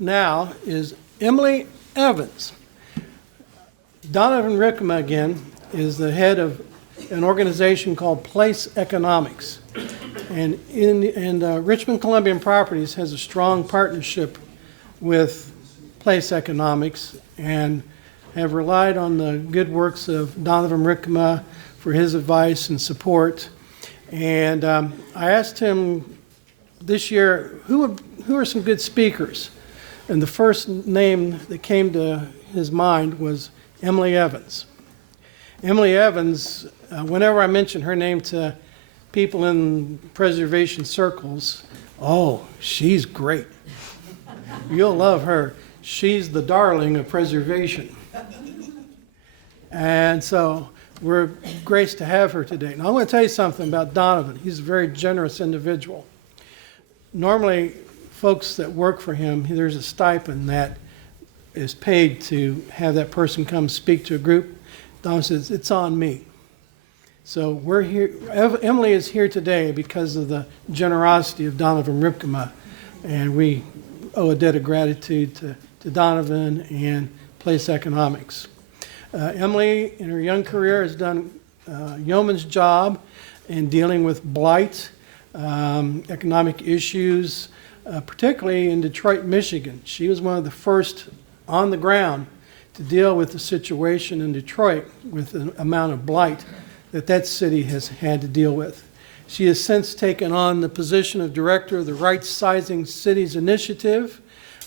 now is Emilie Evans. Donovan Rickham, again, is the head of an organization called Place Economics. And Richmond Columbian Properties has a strong partnership with Place Economics and have relied on the good works of Donovan Rickham for his advice and support. And I asked him this year, who are some good speakers? And the first name that came to his mind was Emilie Evans. Emilie Evans, whenever I mention her name to people in preservation circles, oh, she's great. You'll love her. She's the darling of preservation. And so we're graced to have her today. Now, I want to tell you something about Donovan. He's a very generous individual. Normally, folks that work for him, there's a stipend that is paid to have that person come speak to a group. Donovan says, it's on me. So we're here. Emilie is here today because of the generosity of Donovan Ripkema, and we owe a debt of gratitude to Donovan and Place Economics. Emilie, in her young career, has done a yeoman's job in dealing with blight, economic issues, particularly in Detroit, Michigan. She was one of the first on the ground to deal with the situation in Detroit with the amount of blight that city has had to deal with. She has since taken on the position of director of the Right Sizing Cities Initiative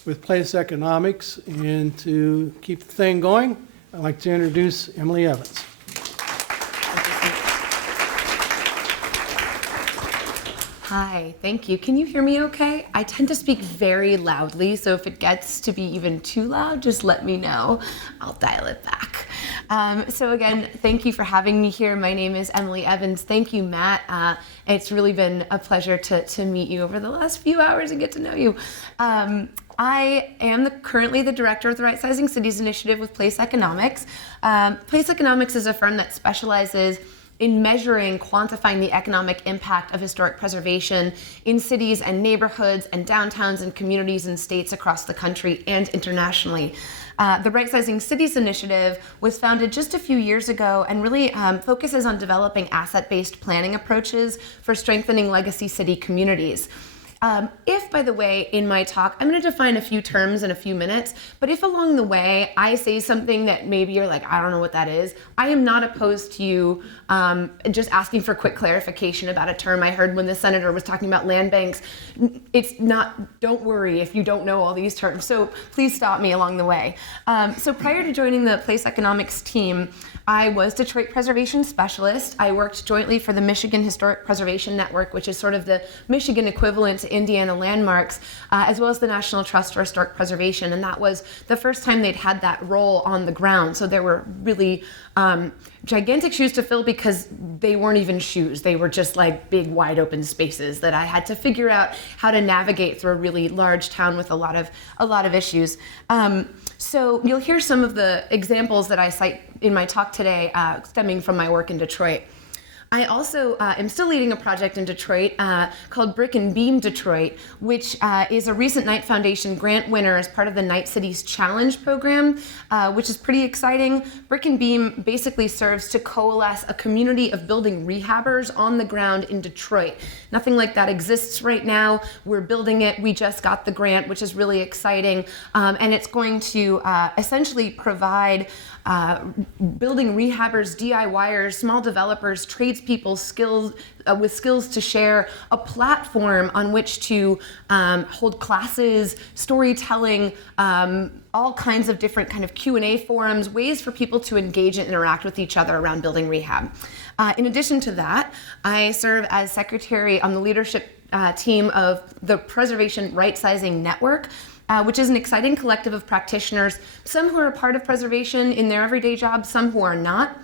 with Place Economics. And to keep the thing going, I'd like to introduce Emilie Evans. Hi, thank you. Can you hear me okay? I tend to speak very loudly, so if it gets to be even too loud, just let me know. I'll dial it back. So again, thank you for having me here. My name is Emilie Evans. Thank you, Matt. It's really been a pleasure to meet you over the last few hours and get to know you. I am currently the director of the Right Sizing Cities Initiative with Place Economics. Place Economics is a firm that specializes in measuring, quantifying the economic impact of historic preservation in cities and neighborhoods and downtowns and communities and states across the country and internationally. The Right Sizing Cities Initiative was founded just a few years ago and really focuses on developing asset-based planning approaches for strengthening legacy city communities. If, by the way, in my talk, I'm going to define a few terms in a few minutes, but if along the way I say something that maybe you're like, I don't know what that is, I am not opposed to you just asking for quick clarification about a term I heard when the senator was talking about land banks. It's not, don't worry if you don't know all these terms, so please stop me along the way. So prior to joining the Place Economics team, I was Detroit Preservation Specialist. I worked jointly for the Michigan Historic Preservation Network, which is sort of the Michigan equivalent to Indiana Landmarks, as well as the National Trust for Historic Preservation. And that was the first time they'd had that role on the ground. So there were really gigantic shoes to fill because they weren't even shoes. They were just like big, wide open spaces that I had to figure out how to navigate through a really large town with a lot of issues. So you'll hear some of the examples that I cite in my talk today stemming from my work in Detroit. I also am still leading a project in Detroit called Brick and Beam Detroit, which is a recent Knight Foundation grant winner as part of the Knight Cities Challenge program, which is pretty exciting. Brick and Beam basically serves to coalesce a community of building rehabbers on the ground in Detroit. Nothing like that exists right now. We're building it. We just got the grant, which is really exciting. And it's going to essentially provide building rehabbers, DIYers, small developers, tradespeople, skills with skills to share, a platform on which to hold classes, storytelling, all kinds of different kind of Q&A forums, ways for people to engage and interact with each other around building rehab. In addition to that, I serve as secretary on the leadership team of the Preservation Right Sizing Network, which is an exciting collective of practitioners, some who are a part of preservation in their everyday jobs, some who are not.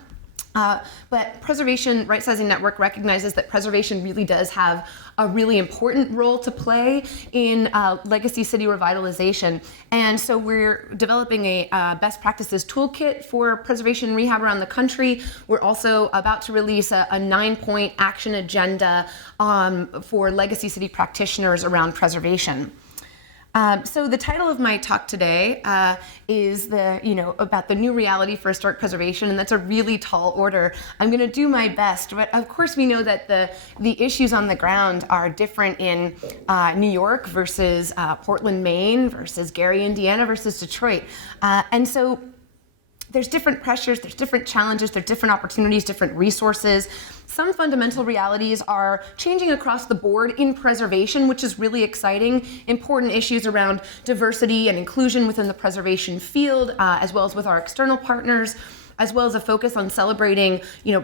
But Preservation Right Sizing Network recognizes that preservation really does have a really important role to play in legacy city revitalization. And so we're developing a best practices toolkit for preservation and rehab around the country. We're also about to release a 9-point action agenda for legacy city practitioners around preservation. So the title of my talk today is about the new reality for historic preservation, and that's a really tall order. I'm going to do my best, but of course we know that the issues on the ground are different in New York versus Portland, Maine versus Gary, Indiana versus Detroit, and so there's different pressures, there's different challenges, there's different opportunities, different resources. Some fundamental realities are changing across the board in preservation, which is really exciting. Important issues around diversity and inclusion within the preservation field, as well as with our external partners, as well as a focus on celebrating,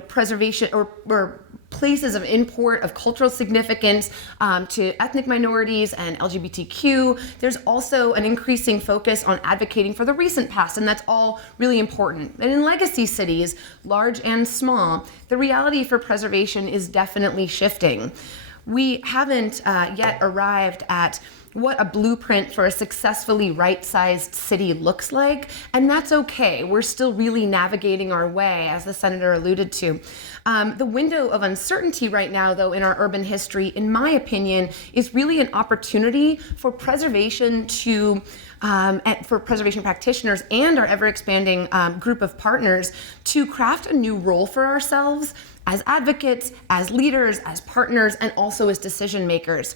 preservation or places of import of cultural significance to ethnic minorities and LGBTQ. There's also an increasing focus on advocating for the recent past, and that's all really important. And in legacy cities, large and small, the reality for preservation is definitely shifting. We haven't yet arrived at what a blueprint for a successfully right-sized city looks like, and that's okay. We're still really navigating our way, as the senator alluded to. The window of uncertainty right now, though, in our urban history, in my opinion, is really an opportunity for preservation for preservation practitioners and our ever-expanding group of partners to craft a new role for ourselves as advocates, as leaders, as partners, and also as decision makers.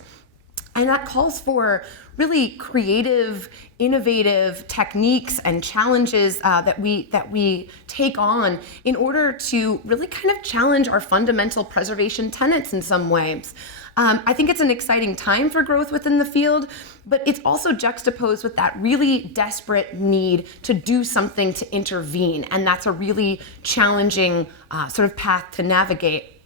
And that calls for really creative, innovative techniques and challenges that we take on in order to really kind of challenge our fundamental preservation tenets in some ways. I think it's an exciting time for growth within the field, but it's also juxtaposed with that really desperate need to do something to intervene, and that's a really challenging sort of path to navigate.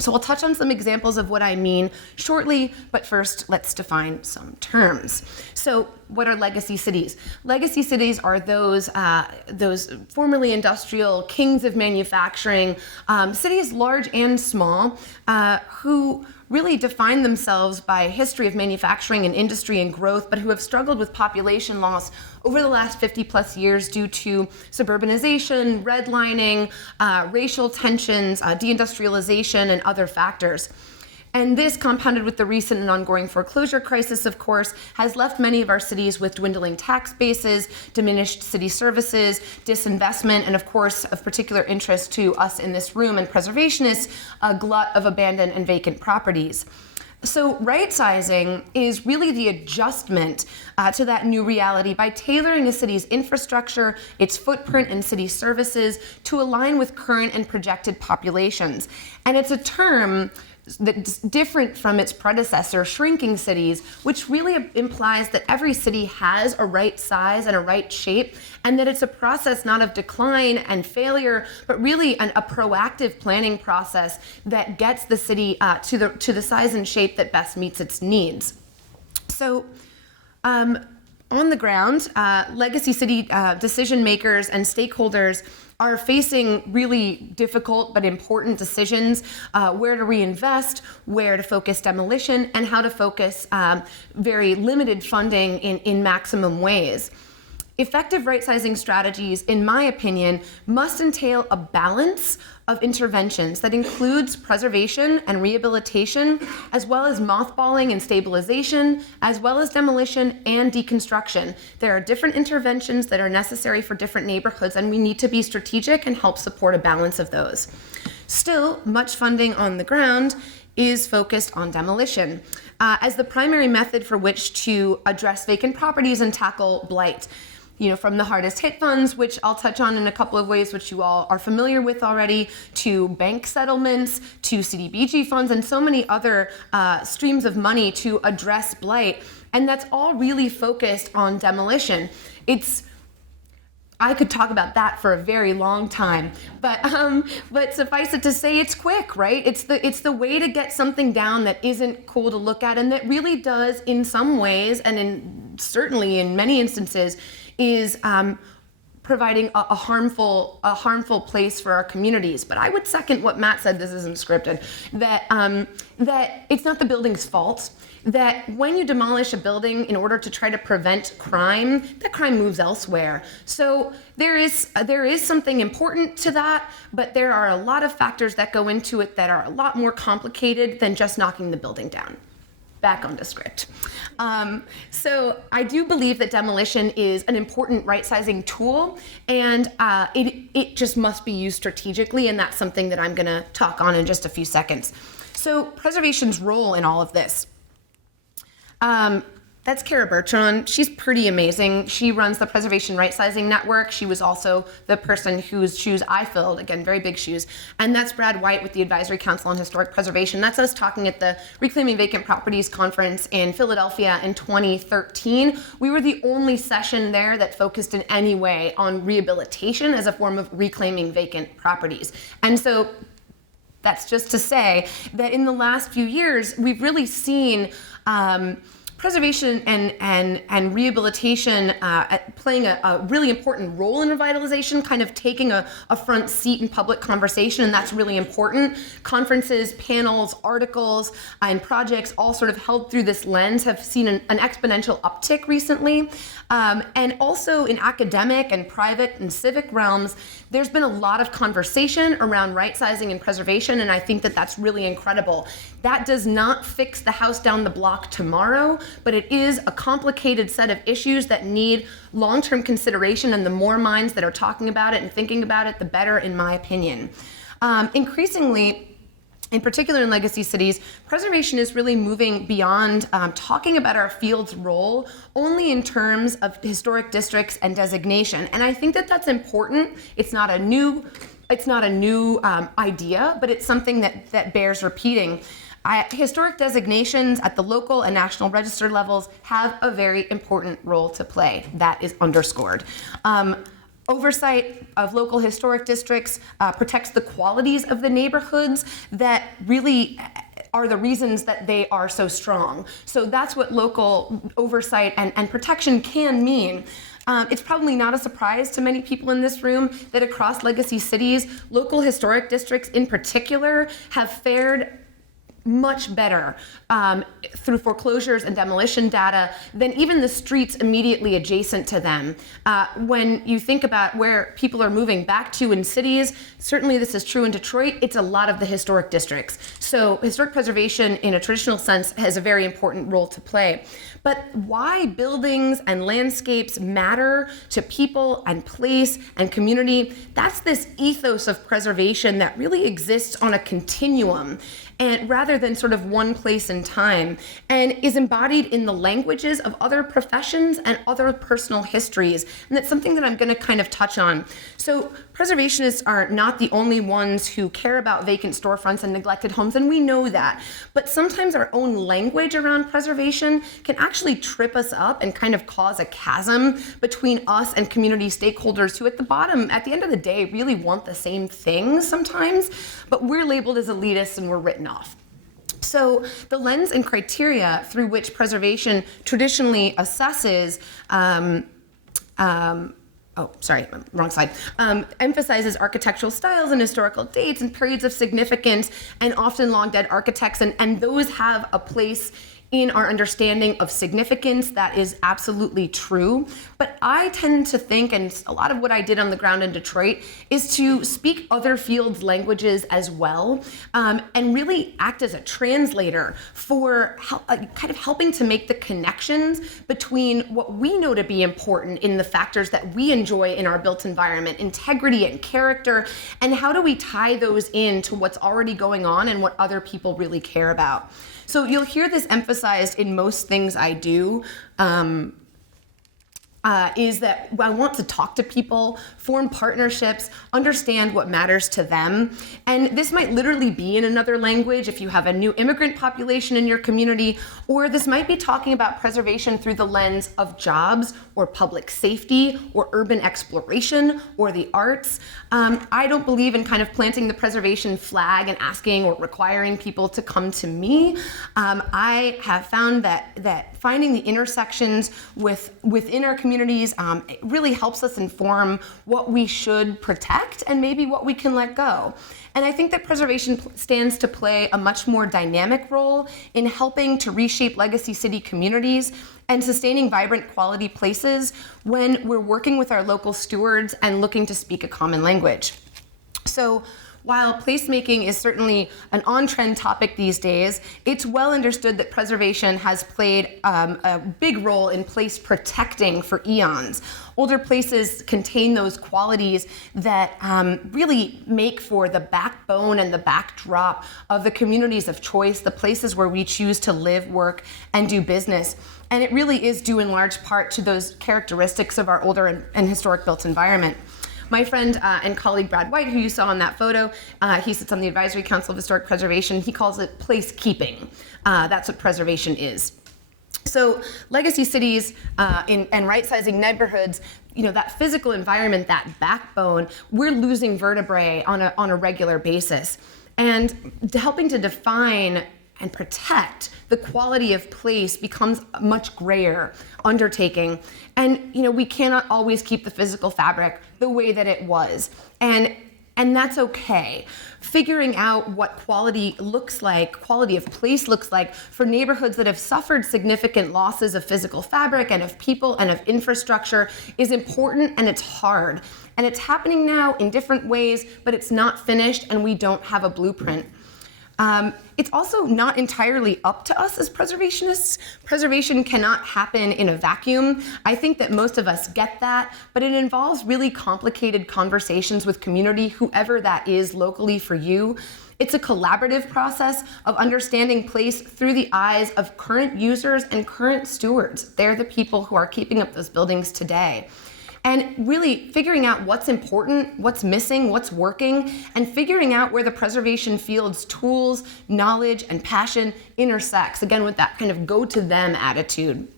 So I'll touch on some examples of what I mean shortly, but first let's define some terms. So what are legacy cities? Legacy cities are those formerly industrial kings of manufacturing, cities large and small, who really define themselves by a history of manufacturing and industry and growth, but who have struggled with population loss over the last 50 plus years due to suburbanization, redlining, racial tensions, deindustrialization, and other factors. And this, compounded with the recent and ongoing foreclosure crisis, of course, has left many of our cities with dwindling tax bases, diminished city services, disinvestment, and of course, of particular interest to us in this room and preservationists, a glut of abandoned and vacant properties. So right sizing is really the adjustment to that new reality by tailoring a city's infrastructure, its footprint and city services to align with current and projected populations. And it's a term that's different from its predecessor, shrinking cities, which really implies that every city has a right size and a right shape, and that it's a process not of decline and failure, but really a proactive planning process that gets the city to the size and shape that best meets its needs. So, on the ground, legacy city decision makers and stakeholders are facing really difficult but important decisions, where to reinvest, where to focus demolition, and how to focus very limited funding in maximum ways. Effective right-sizing strategies, in my opinion, must entail a balance of interventions that includes preservation and rehabilitation, as well as mothballing and stabilization, as well as demolition and deconstruction. There are different interventions that are necessary for different neighborhoods, and we need to be strategic and help support a balance of those. Still, much funding on the ground is focused on demolition as the primary method for which to address vacant properties and tackle blight. From the hardest hit funds, which I'll touch on in a couple of ways, which you all are familiar with already, to bank settlements, to CDBG funds, and so many other streams of money to address blight. And that's all really focused on demolition. I could talk about that for a very long time, but suffice it to say, it's quick, right? It's the way to get something down that isn't cool to look at, and that really does, in some ways, and certainly in many instances, is providing a harmful place for our communities. But I would second what Matt said. This isn't scripted. That it's not the building's fault. That when you demolish a building in order to try to prevent crime, that crime moves elsewhere. So there is something important to that, but there are a lot of factors that go into it that are a lot more complicated than just knocking the building down. back onto script. So I do believe that demolition is an important right-sizing tool, and it just must be used strategically, and that's something that I'm gonna talk on in just a few seconds. So preservation's role in all of this. That's Kara Bertrand. She's pretty amazing. She runs the Preservation Right-Sizing Network. She was also the person whose shoes I filled, again, very big shoes. And that's Brad White with the Advisory Council on Historic Preservation. That's us talking at the Reclaiming Vacant Properties Conference in Philadelphia in 2013. We were the only session there that focused in any way on rehabilitation as a form of reclaiming vacant properties. And so that's just to say that in the last few years, we've really seen preservation and rehabilitation playing a really important role in revitalization, kind of taking a front seat in public conversation, and that's really important. Conferences, panels, articles, and projects all sort of held through this lens have seen an exponential uptick recently. And also in academic and private and civic realms, there's been a lot of conversation around right-sizing and preservation, and I think that that's really incredible. That does not fix the house down the block tomorrow, but it is a complicated set of issues that need long-term consideration, and the more minds that are talking about it and thinking about it, the better, in my opinion. Increasingly, in particular in legacy cities, preservation is really moving beyond talking about our field's role only in terms of historic districts and designation. And I think that that's important. It's not a new idea, but it's something that bears repeating. Historic designations at the local and national register levels have a very important role to play. That is underscored. Oversight of local historic districts protects the qualities of the neighborhoods that really are the reasons that they are so strong. So that's what local oversight and protection can mean. It's probably not a surprise to many people in this room that across legacy cities, local historic districts in particular have fared much better through foreclosures and demolition data than even the streets immediately adjacent to them. When you think about where people are moving back to in cities, certainly this is true in Detroit, it's a lot of the historic districts. So historic preservation in a traditional sense has a very important role to play. But why buildings and landscapes matter to people and place and community, that's this ethos of preservation that really exists on a continuum, and rather than sort of one place in time, and is embodied in the languages of other professions and other personal histories. And that's something that I'm going to kind of touch on. So preservationists are not the only ones who care about vacant storefronts and neglected homes, and we know that. But sometimes our own language around preservation can actually trip us up and kind of cause a chasm between us and community stakeholders who at the bottom, at the end of the day, really want the same things sometimes, but we're labeled as elitists and we're written off. So the lens and criteria through which preservation traditionally assesses emphasizes architectural styles and historical dates and periods of significance and often long dead architects, and those have a place in our understanding of significance. That is absolutely true. But I tend to think, and a lot of what I did on the ground in Detroit, is to speak other fields' languages as well, and really act as a translator for kind of helping to make the connections between what we know to be important in the factors that we enjoy in our built environment, integrity and character, and how do we tie those in to what's already going on and what other people really care about. So you'll hear this emphasized in most things I do, is that I want to talk to people, form partnerships, understand what matters to them. And this might literally be in another language if you have a new immigrant population in your community, or this might be talking about preservation through the lens of jobs or public safety or urban exploration or the arts. I don't believe in kind of planting the preservation flag and asking or requiring people to come to me. I have found that finding the intersections within our communities it really helps us inform what we should protect and maybe what we can let go. And I think that preservation stands to play a much more dynamic role in helping to reshape legacy city communities and sustaining vibrant quality places when we're working with our local stewards and looking to speak a common language. So While placemaking is certainly an on-trend topic these days, it's well understood that preservation has played a big role in place protecting for eons. Older places contain those qualities that really make for the backbone and the backdrop of the communities of choice, the places where we choose to live, work, and do business. And it really is due in large part to those characteristics of our older and historic built environment. My friend and colleague Brad White, who you saw in that photo, he sits on the Advisory Council of Historic Preservation. He calls it placekeeping. That's what preservation is. So legacy cities and right-sizing neighborhoods, that physical environment, that backbone, we're losing vertebrae on a regular basis. And helping to define and protect the quality of place becomes a much grayer undertaking. And we cannot always keep the physical fabric the way that it was. And that's okay. Figuring out what quality of place looks like for neighborhoods that have suffered significant losses of physical fabric and of people and of infrastructure is important, and it's hard. And it's happening now in different ways, but it's not finished and we don't have a blueprint. It's also not entirely up to us as preservationists. Preservation cannot happen in a vacuum. I think that most of us get that, but it involves really complicated conversations with community, whoever that is locally for you. It's a collaborative process of understanding place through the eyes of current users and current stewards. They're the people who are keeping up those buildings today. And really figuring out what's important, what's missing, what's working, and figuring out where the preservation field's tools, knowledge, and passion intersects, again, with that kind of go-to-them attitude.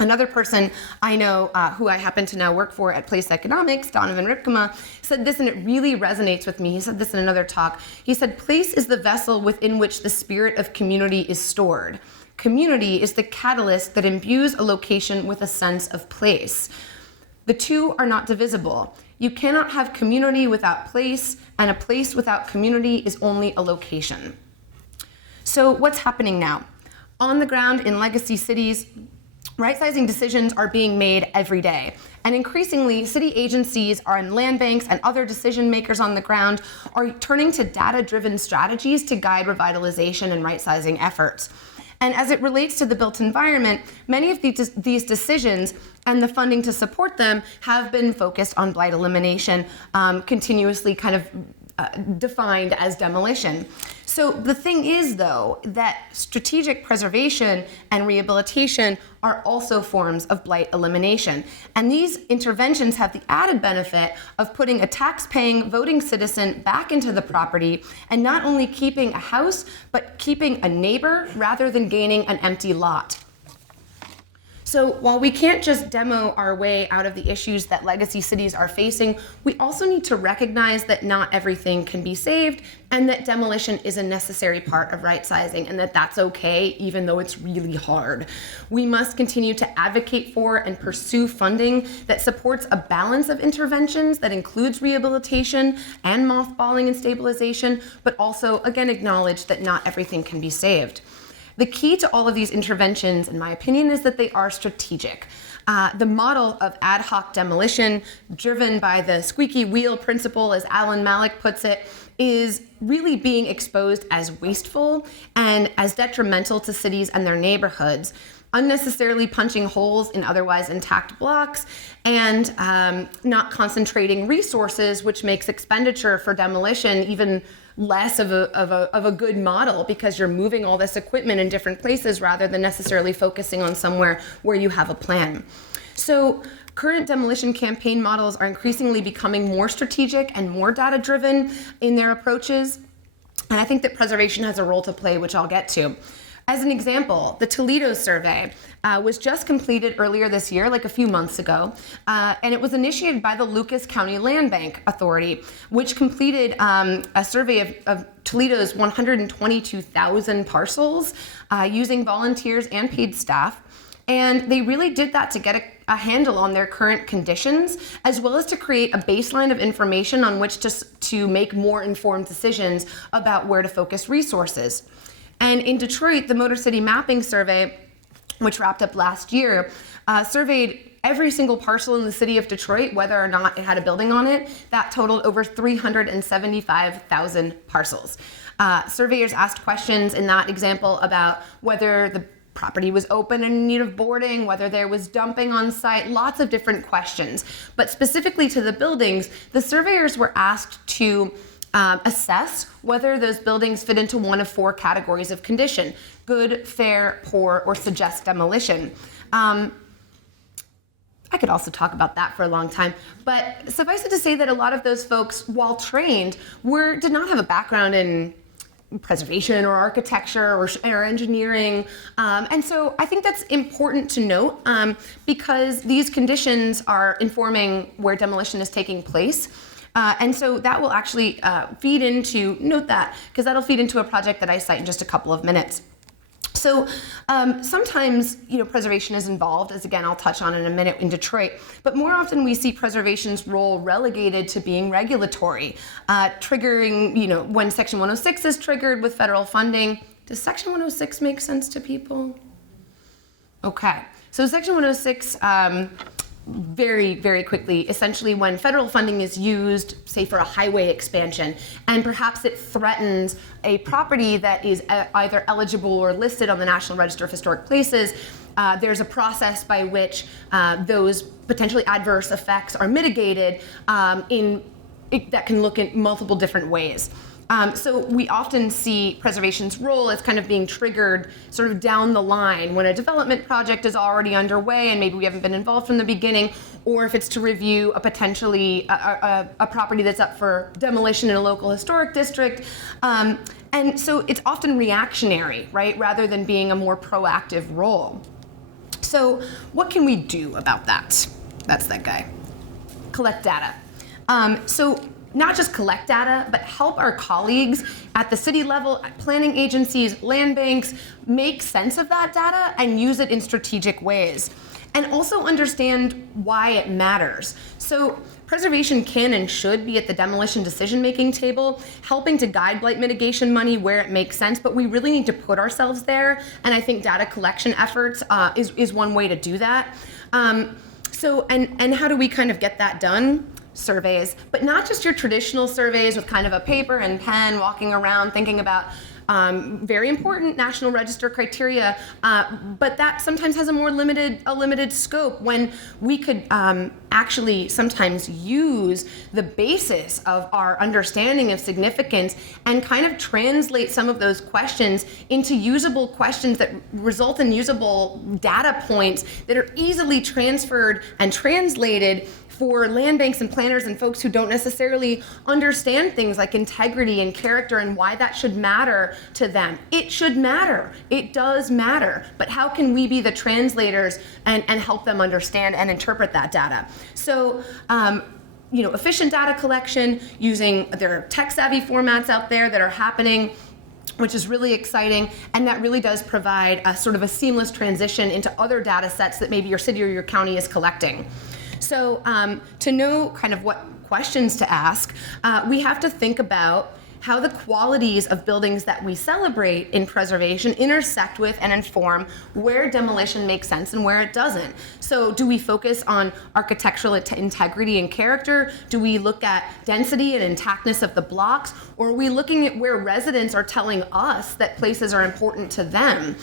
Another person I know who I happen to now work for at Place Economics, Donovan Ripkema, said this, and it really resonates with me. He said this in another talk. He said, place is the vessel within which the spirit of community is stored. Community is the catalyst that imbues a location with a sense of place. The two are not divisible. You cannot have community without place, and a place without community is only a location. So what's happening now? On the ground in legacy cities, right-sizing decisions are being made every day. And increasingly, city agencies and land banks and other decision makers on the ground are turning to data-driven strategies to guide revitalization and right-sizing efforts. And as it relates to the built environment, many of these decisions and the funding to support them have been focused on blight elimination, continuously kind of defined as demolition. So the thing is, though, that strategic preservation and rehabilitation are also forms of blight elimination. And these interventions have the added benefit of putting a tax-paying voting citizen back into the property and not only keeping a house, but keeping a neighbor rather than gaining an empty lot. So while we can't just demo our way out of the issues that legacy cities are facing, we also need to recognize that not everything can be saved and that demolition is a necessary part of right-sizing and that that's okay, even though it's really hard. We must continue to advocate for and pursue funding that supports a balance of interventions that includes rehabilitation and mothballing and stabilization, but also, again, acknowledge that not everything can be saved. The key to all of these interventions, in my opinion, is that they are strategic. The model of ad hoc demolition, driven by the squeaky wheel principle, as Alan Malik puts it, is really being exposed as wasteful and as detrimental to cities and their neighborhoods, unnecessarily punching holes in otherwise intact blocks, and not concentrating resources, which makes expenditure for demolition even less of a good model, because you're moving all this equipment in different places rather than necessarily focusing on somewhere where you have a plan. So current demolition campaign models are increasingly becoming more strategic and more data-driven in their approaches. And I think that preservation has a role to play, which I'll get to. As an example, the Toledo survey was just completed earlier this year, like a few months ago, and it was initiated by the Lucas County Land Bank Authority, which completed a survey of Toledo's 122,000 parcels using volunteers and paid staff. And they really did that to get a handle on their current conditions, as well as to create a baseline of information on which to make more informed decisions about where to focus resources. And in Detroit, the Motor City Mapping Survey, which wrapped up last year, surveyed every single parcel in the city of Detroit, whether or not it had a building on it, that totaled over 375,000 parcels. Surveyors asked questions in that example about whether the property was open and in need of boarding, whether there was dumping on site, lots of different questions. But specifically to the buildings, the surveyors were asked to assess whether those buildings fit into one of 4 categories of condition: good, fair, poor, or suggest demolition. I could also talk about that for a long time, but suffice it to say that a lot of those folks, while trained, did not have a background in preservation or architecture or engineering. And so I think that's important to note because these conditions are informing where demolition is taking place. And so that will actually feed into, note that, because that'll feed into a project that I cite in just a couple of minutes. So sometimes, preservation is involved, as again, I'll touch on in a minute, in Detroit, but more often we see preservation's role relegated to being regulatory, triggering, when Section 106 is triggered with federal funding. Does Section 106 make sense to people? Okay, so Section 106, very, very quickly, essentially when federal funding is used, say for a highway expansion, and perhaps it threatens a property that is either eligible or listed on the National Register of Historic Places, there's a process by which those potentially adverse effects are mitigated that can look in multiple different ways. So we often see preservation's role as kind of being triggered sort of down the line when a development project is already underway and maybe we haven't been involved from the beginning, or if it's to review a potentially a property that's up for demolition in a local historic district. And so it's often reactionary, right, rather than being a more proactive role. So what can we do about that? That's that guy. Collect data. So not just collect data, but help our colleagues at the city level, at planning agencies, land banks, make sense of that data and use it in strategic ways. And also understand why it matters. So preservation can and should be at the demolition decision-making table, helping to guide blight mitigation money where it makes sense, but we really need to put ourselves there, and I think data collection efforts is one way to do that. So how do we kind of get that done? Surveys, but not just your traditional surveys with kind of a paper and pen walking around thinking about very important National Register criteria, but that sometimes has a more limited scope when we could actually sometimes use the basis of our understanding of significance and kind of translate some of those questions into usable questions that result in usable data points that are easily transferred and translated for land banks and planners and folks who don't necessarily understand things like integrity and character and why that should matter to them. It should matter. It does matter. But how can we be the translators and help them understand and interpret that data? So, efficient data collection using their tech-savvy formats out there that are happening, which is really exciting, and that really does provide a sort of a seamless transition into other data sets that maybe your city or your county is collecting. So to know kind of what questions to ask, we have to think about how the qualities of buildings that we celebrate in preservation intersect with and inform where demolition makes sense and where it doesn't. So do we focus on architectural integrity and character? Do we look at density and intactness of the blocks? Or are we looking at where residents are telling us that places are important to them?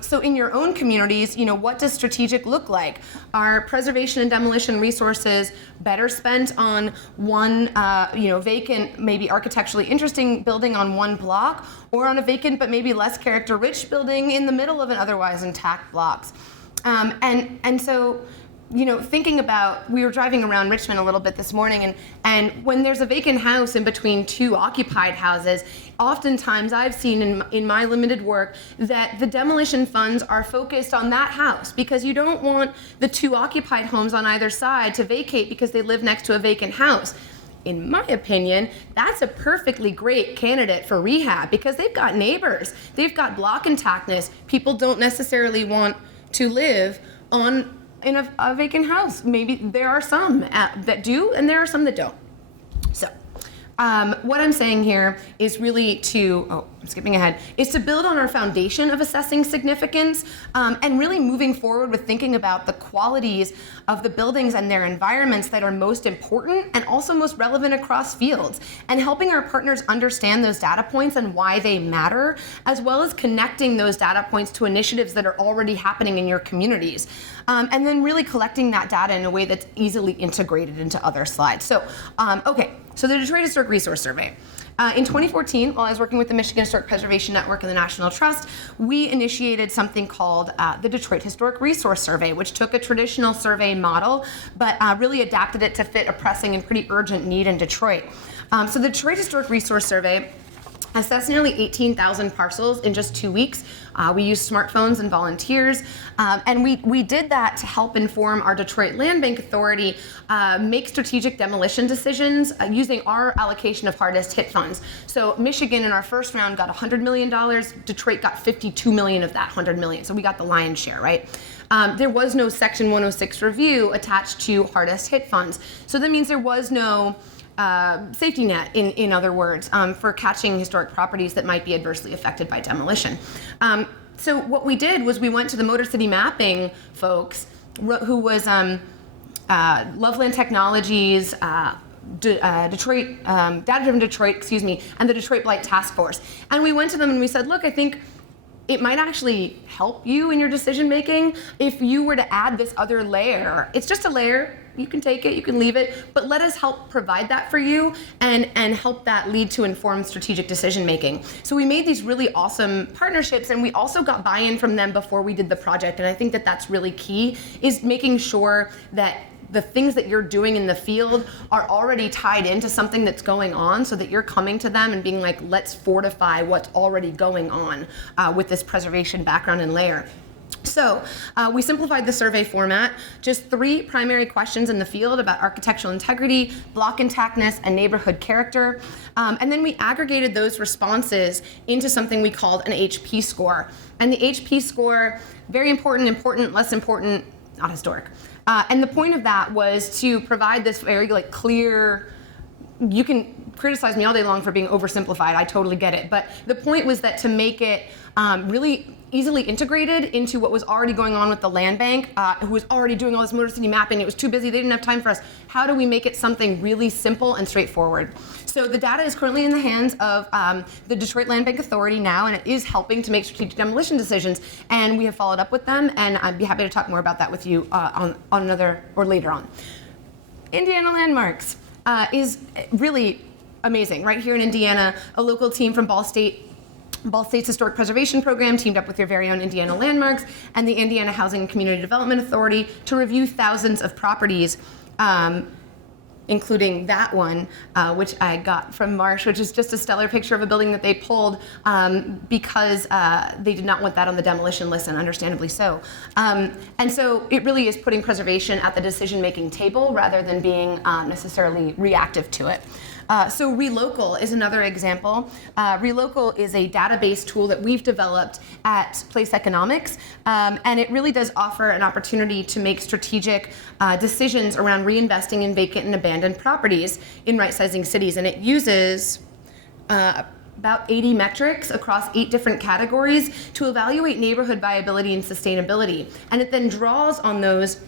So in your own communities, what does strategic look like? Are preservation and demolition resources better spent on one, vacant, maybe architecturally interesting building on one block, or on a vacant but maybe less character-rich building in the middle of an otherwise intact blocks? And so, thinking about, we were driving around Richmond a little bit this morning, and when there's a vacant house in between 2 occupied houses, oftentimes I've seen in my limited work that the demolition funds are focused on that house because you don't want the 2 occupied homes on either side to vacate because they live next to a vacant house. In my opinion, that's a perfectly great candidate for rehab because they've got neighbors, they've got block intactness. People don't necessarily want to live in a vacant house. Maybe there are some that do, and there are some that don't. So what I'm saying here is really to, skipping ahead, is to build on our foundation of assessing significance and really moving forward with thinking about the qualities of the buildings and their environments that are most important and also most relevant across fields, and helping our partners understand those data points and why they matter, as well as connecting those data points to initiatives that are already happening in your communities. And then really collecting that data in a way that's easily integrated into other slides. So, so the Detroit Historic Resource Survey. In 2014, while I was working with the Michigan Historic Preservation Network and the National Trust, we initiated something called the Detroit Historic Resource Survey, which took a traditional survey model, but really adapted it to fit a pressing and pretty urgent need in Detroit. So the Detroit Historic Resource Survey assessed nearly 18,000 parcels in just 2 weeks. We used smartphones and volunteers, and we did that to help inform our Detroit Land Bank Authority make strategic demolition decisions using our allocation of hardest hit funds. So Michigan in our first round got $100 million, Detroit got $52 million of that $100 million, so we got the lion's share, right? There was no Section 106 review attached to hardest hit funds, so that means there was no safety net, in other words, for catching historic properties that might be adversely affected by demolition. So what we did was we went to the Motor City Mapping folks, who was Loveland Technologies, Detroit, DataDriven Detroit, and the Detroit Blight Task Force. And we went to them and we said, look, I think it might actually help you in your decision making if you were to add this other layer. It's just a layer. You can take it, you can leave it, but let us help provide that for you and help that lead to informed strategic decision making. So we made these really awesome partnerships, and we also got buy-in from them before we did the project, and I think that that's really key, is making sure that the things that you're doing in the field are already tied into something that's going on, so that you're coming to them and being like, let's fortify what's already going on with this preservation background and layer. So we simplified the survey format, just 3 primary questions in the field about architectural integrity, block intactness, and neighborhood character. And then we aggregated those responses into something we called an HP score. And the HP score, very important, less important, not historic. And the point of that was to provide this very clear, you can criticize me all day long for being oversimplified, I totally get it. But the point was that to make it really easily integrated into what was already going on with the land bank, who was already doing all this Motor City mapping. It was too busy, they didn't have time for us. How do we make it something really simple and straightforward? So the data is currently in the hands of the Detroit Land Bank Authority now, and it is helping to make strategic demolition decisions. And we have followed up with them, and I'd be happy to talk more about that with you on another, or later on. Indiana Landmarks is really amazing. Right here in Indiana, a local team from Ball State's Historic Preservation Program teamed up with your very own Indiana Landmarks and the Indiana Housing and Community Development Authority to review thousands of properties, including that one, which I got from Marsh, which is just a stellar picture of a building that they pulled because they did not want that on the demolition list, and understandably so. And so it really is putting preservation at the decision-making table rather than being necessarily reactive to it. So RealOCO is another example. RealOCO is a database tool that we've developed at Place Economics, and it really does offer an opportunity to make strategic decisions around reinvesting in vacant and abandoned properties in right-sizing cities. And it uses about 80 metrics across 8 different categories to evaluate neighborhood viability and sustainability. And it then draws on those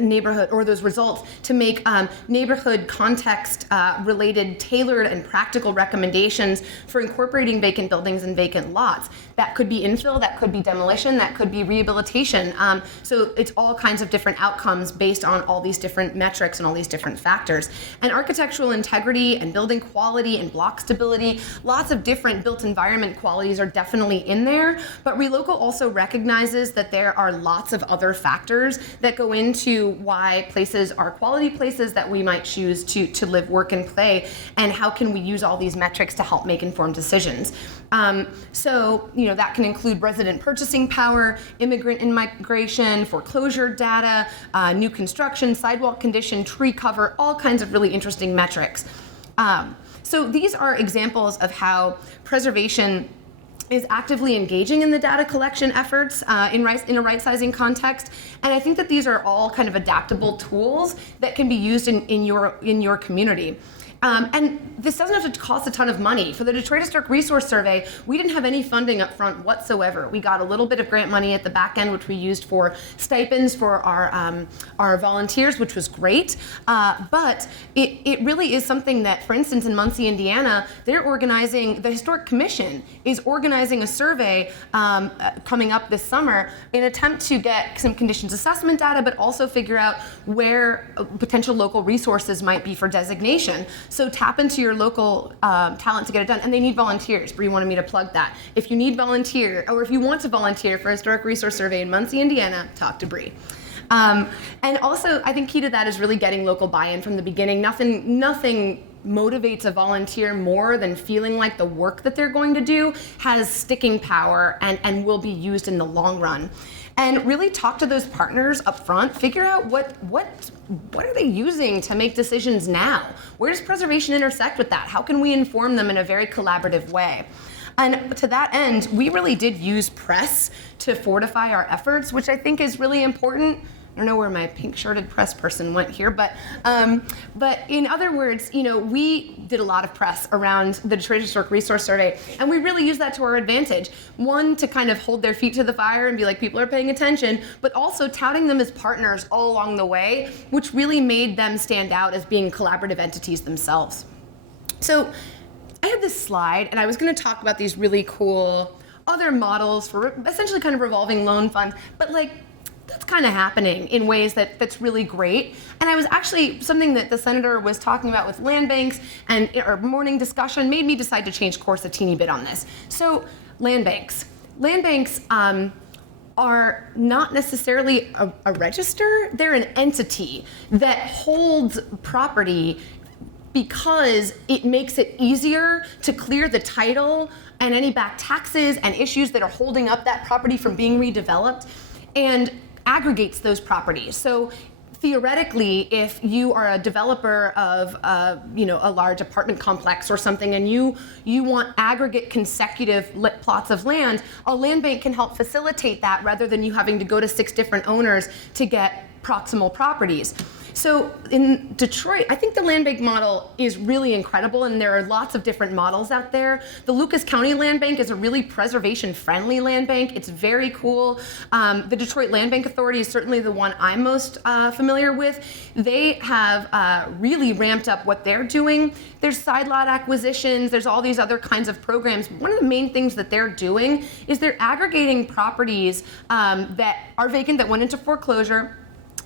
neighborhood, or those results, to make neighborhood context related, tailored and practical recommendations for incorporating vacant buildings and vacant lots. That could be infill, that could be demolition, that could be rehabilitation. So it's all kinds of different outcomes based on all these different metrics and all these different factors. And architectural integrity and building quality and block stability, lots of different built environment qualities are definitely in there, but RealOCO also recognizes that there are lots of other factors that go into why places are quality places that we might choose to live, work, and play, and how can we use all these metrics to help make informed decisions. So, that can include resident purchasing power, immigrant immigration, foreclosure data, new construction, sidewalk condition, tree cover, all kinds of really interesting metrics. So these are examples of how preservation is actively engaging in the data collection efforts in a right-sizing context, and I think that these are all kind of adaptable tools that can be used in your community. And this doesn't have to cost a ton of money. For the Detroit Historic Resource Survey, we didn't have any funding up front whatsoever. We got a little bit of grant money at the back end, which we used for stipends for our volunteers, which was great. But it really is something that, for instance, in Muncie, Indiana, the Historic Commission is organizing a survey coming up this summer in an attempt to get some conditions assessment data, but also figure out where potential local resources might be for designation. So tap into your local talent to get it done. And they need volunteers. Bree wanted me to plug that. If you need volunteer, or if you want to volunteer for a Historic Resource Survey in Muncie, Indiana, talk to Bree. And also, I think key to that is really getting local buy-in from the beginning. Nothing motivates a volunteer more than feeling like the work that they're going to do has sticking power and will be used in the long run. And really talk to those partners up front, figure out what are they using to make decisions now? Where does preservation intersect with that? How can we inform them in a very collaborative way? And to that end, we really did use press to fortify our efforts, which I think is really important. I don't know where my pink shirted press person went here, but in other words, we did a lot of press around the Detroit Historic Resource Survey, and we really used that to our advantage. One, to kind of hold their feet to the fire and be like, people are paying attention, but also touting them as partners all along the way, which really made them stand out as being collaborative entities themselves. So I have this slide, and I was going to talk about these really cool other models for essentially kind of revolving loan funds, but that's kind of happening in ways that's really great. And I was actually, something that the senator was talking about with land banks and our morning discussion made me decide to change course a teeny bit on this. So land banks. Land banks are not necessarily a register. They're an entity that holds property because it makes it easier to clear the title and any back taxes and issues that are holding up that property from being redeveloped, and aggregates those properties. So theoretically, if you are a developer of a large apartment complex or something, and you want aggregate consecutive plots of land, a land bank can help facilitate that rather than you having to go to 6 different owners to get proximal properties. So in Detroit, I think the land bank model is really incredible, and there are lots of different models out there. The Lucas County Land Bank is a really preservation-friendly land bank. It's very cool. The Detroit Land Bank Authority is certainly the one I'm most familiar with. They have really ramped up what they're doing. There's side lot acquisitions. There's all these other kinds of programs. One of the main things that they're doing is they're aggregating properties that are vacant, that went into foreclosure.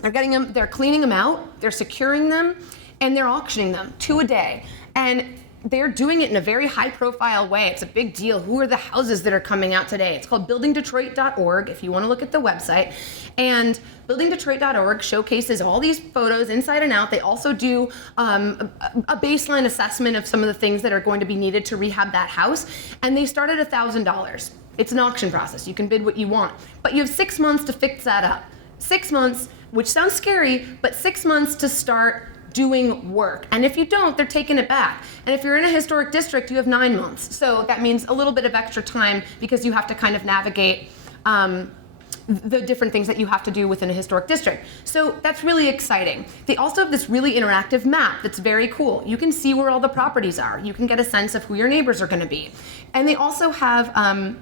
They're cleaning them out, they're securing them, and they're auctioning them 2 a day. And they're doing it in a very high profile way. It's a big deal. Who are the houses that are coming out today? It's called buildingdetroit.org if you want to look at the website. And buildingdetroit.org showcases all these photos inside and out. They also do a baseline assessment of some of the things that are going to be needed to rehab that house. And they start at $1,000. It's an auction process. You can bid what you want. But you have 6 months to fix that up. 6 months, which sounds scary, but 6 months to start doing work. And if you don't, they're taking it back. And if you're in a historic district, you have 9 months. So that means a little bit of extra time because you have to kind of navigate the different things that you have to do within a historic district. So that's really exciting. They also have this really interactive map that's very cool. You can see where all the properties are. You can get a sense of who your neighbors are going to be. And they also have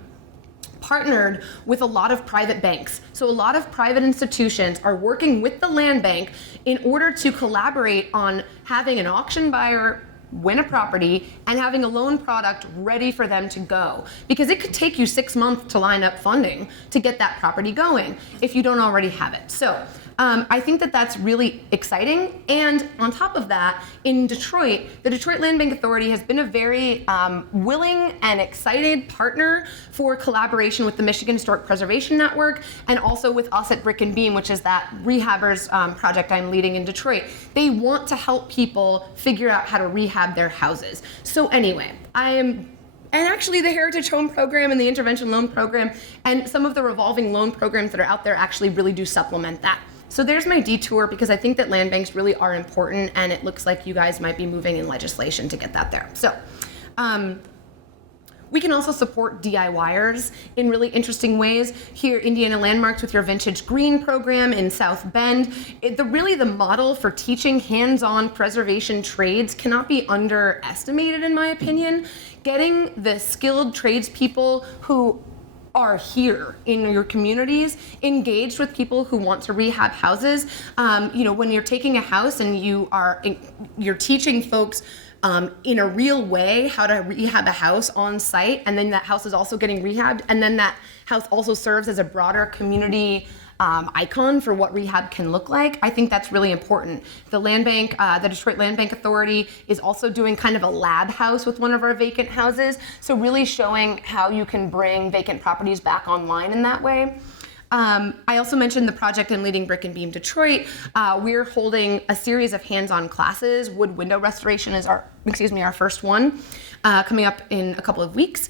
partnered with a lot of private banks. So a lot of private institutions are working with the land bank in order to collaborate on having an auction buyer win a property and having a loan product ready for them to go. Because it could take you 6 months to line up funding to get that property going if you don't already have it. So I think that that's really exciting. And on top of that, in Detroit, the Detroit Land Bank Authority has been a very willing and excited partner for collaboration with the Michigan Historic Preservation Network and also with us at Brick and Beam, which is that rehabbers project I'm leading in Detroit. They want to help people figure out how to rehab their houses. So anyway, and actually the Heritage Home Program and the Intervention Loan Program and some of the revolving loan programs that are out there actually really do supplement that. So there's my detour because I think that land banks really are important, and it looks like you guys might be moving in legislation to get that there. So We can also support DIYers in really interesting ways. Here, Indiana Landmarks with your Vintage Green program in South Bend. Really the model for teaching hands-on preservation trades cannot be underestimated, in my opinion. Getting the skilled tradespeople who are here in your communities, engaged with people who want to rehab houses. When you're taking a house and you're teaching folks in a real way how to rehab a house on site, and then that house is also getting rehabbed, and then that house also serves as a broader community icon for what rehab can look like. I think that's really important. The Land Bank, the Detroit Land Bank Authority is also doing kind of a lab house with one of our vacant houses. So really showing how you can bring vacant properties back online in that way. I also mentioned the project in Leading Brick and Beam Detroit. We're holding a series of hands-on classes. Wood window restoration is our first one, coming up in a couple of weeks,